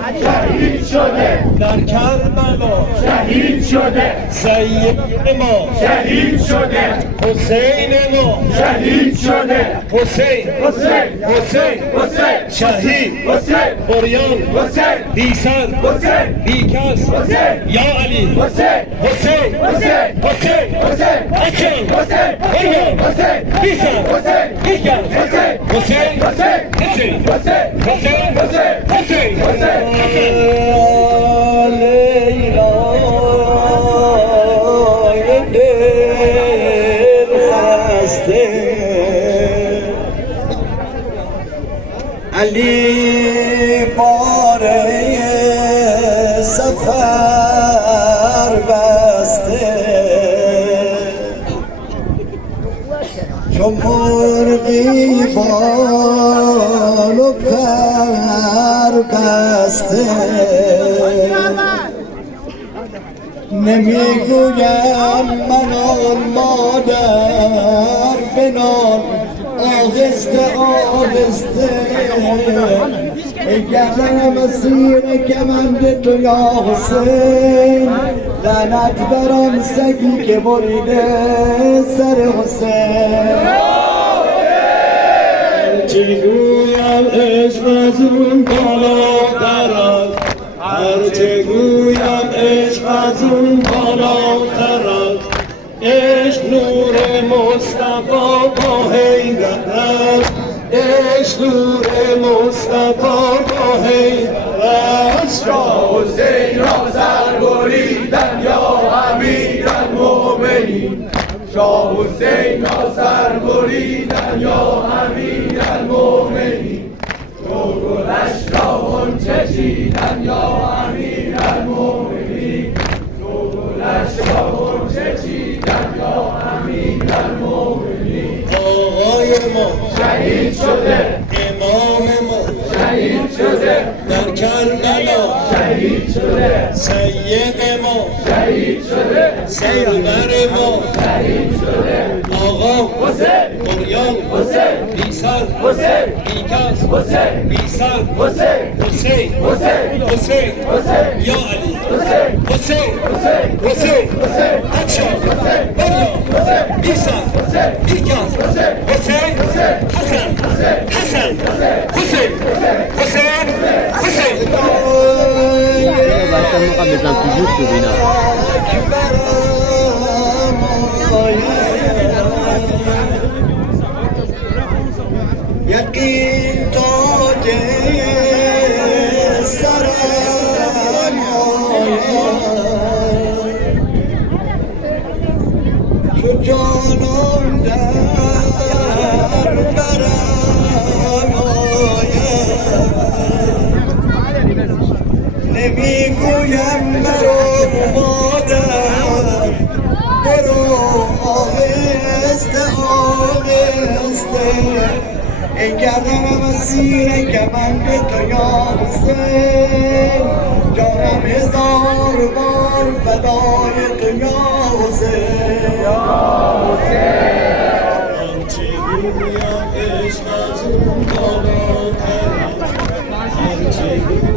شهید شده در کربلا، شهید شده سید ما شهید شده حسین ما شهید شده حسین حسین حسین حسین شهید حسین بریان حسین بی سر حسین بی کس حسین یا علی حسین حسین حسین حسین حسین حسین حسین بریان حسین بی سر حسین بی کس حسین حسین حسین حسین حسین حسین حسین حسین حسین علی باره سفر بسته چون مرغی بال و پر بسته نمیگویم منان مادر بنان آهسته آهسته گردن مسیر کمند تو یا حسین لعنت بر آن سگی که بریده سر حسین هرچی گویم عشق از اون بالاتر است هرچی گویم عشق از اون بالاتر است عشق نور مصطفی با حیدر است عشق نور مصطفی با حیدر است شاه حسین را سر بریدن یا امیرالمؤمنین شاه حسین را سر بریدن یا امیرالمؤمنین تو گلش را غنچه چیدن یا امیرالمؤمنین تو گلش را غنچه چیدن یا امیرالمؤمنین آقای ما شهید شده امام ما شهید شده در کربلا شهید شده سید ما شهید شده سرور ما شهید شده آقا حسین بریان حسین بی سر حسین بی کس حسین بی سر حسین حسین حسین حسین حسین یا علی حسین حسین حسین حسین حسین اچھا حسین بریان حسین بی سر حسین بی کس حسین حسین حسین حسن حسین حسن حسین حسین حسین Bahkan muka bisa tujuh tuh bina. یقین تاج سرم چو جانم در برم نمیگویم مرو مادر برو آهسته آهسته ای گردنم اسیر کمند تو یا حسین جانم هزار بار فدای تو یا حسین هرچی گویم عشق از اون بالاتر است هرچی گویم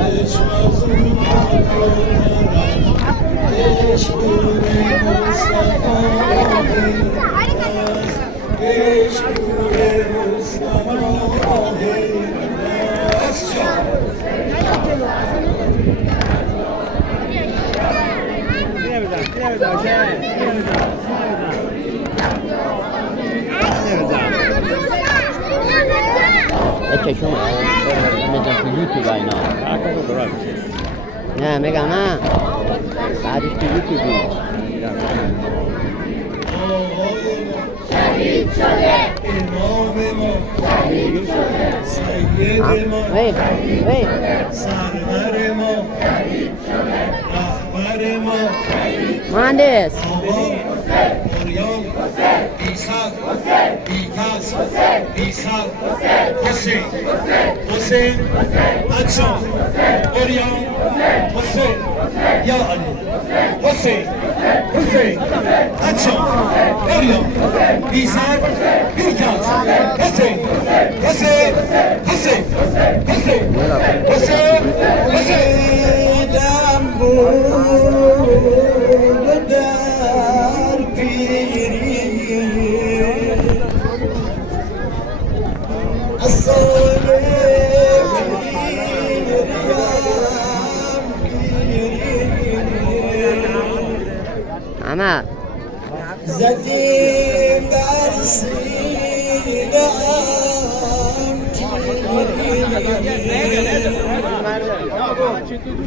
عشق از اون بالاتر است عشق نور مصطفی با حیدر است عشق نور مصطفی با حیدر است چشم میگم تو یوتیوب اینا نه میگم نه بعدش تو یوتیوبی شهید شده امام ما شهید شده سید ما سرور ما شهید شده رهبر ما مهندس بریان بی سر بی کس بی سر حسین حسین اچھا بریان حسین یا علی حسین حسین اچھا بریان بی سر بی کس حسین حسین حسین حسین حسین در پیری از سال اما زدیم بر سینه‌ام تیری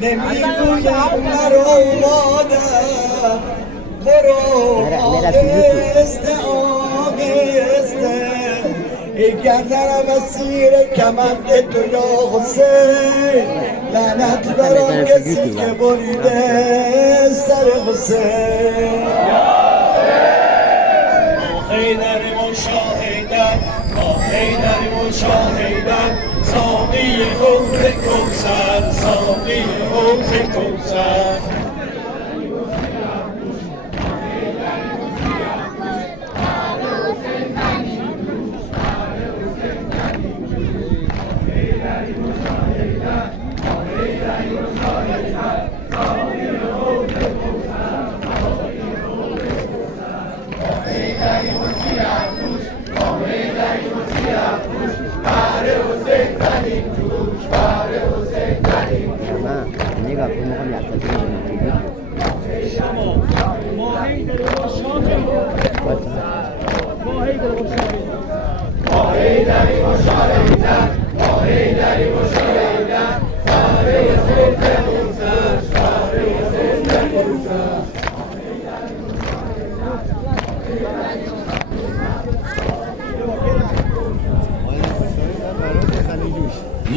نمیگویم مرا مادر برو آهسته آهسته ای گردنم اسیر کمند تو یا حسین لعنت بر آن کسی که بریده سر حسین حیدر مشاهدت حیدر مشاهدت ساقی حوض کوثر ساقی حوض کوثر نگاه کن میخوام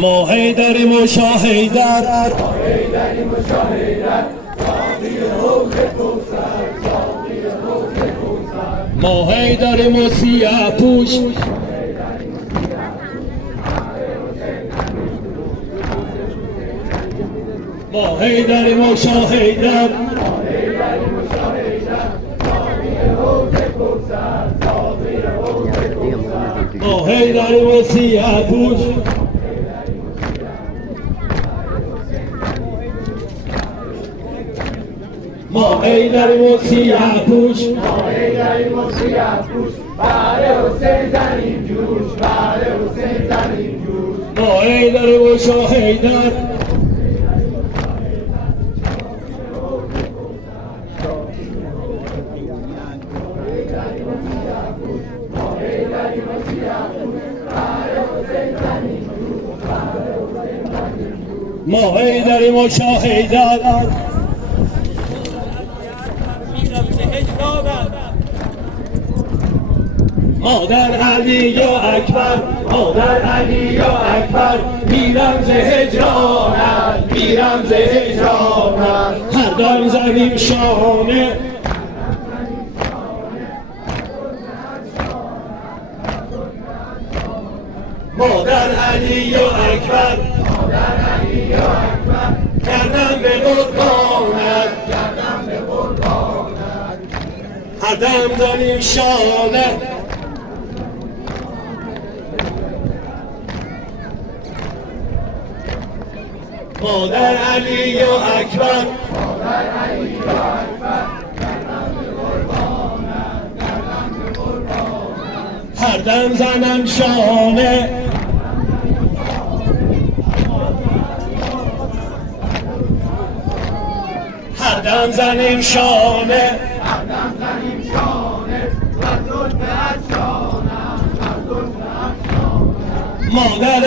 ما حیدر مشاهدت ما حیدر مسیح پوش ما حیدر مشاهدت ما حیدر مسیح پوش ما حیدر مسیح پوش بله حسین زنیم جوش بله حسین زنیم جوش ما حیدر مشاهدت ما حیدر مشاهدت مادر علی یا اکبر مادر علی یا اکبر میرم ز هجرانت میرم ز هجرانت هر دم زنیم شانه مادر علی یا اکبر مادر علی یا اکبر کردم به قربانت کردم به قربانت هر دم زنیم شانه مادر علی یا اکبر مادر علی یا اکبر کردم به قربانت کردم به قربانت هر دم زنم شانه هر دم زنیم شانه هر دم زنیم شانه و زلف افشانم و زلف افشانم مادر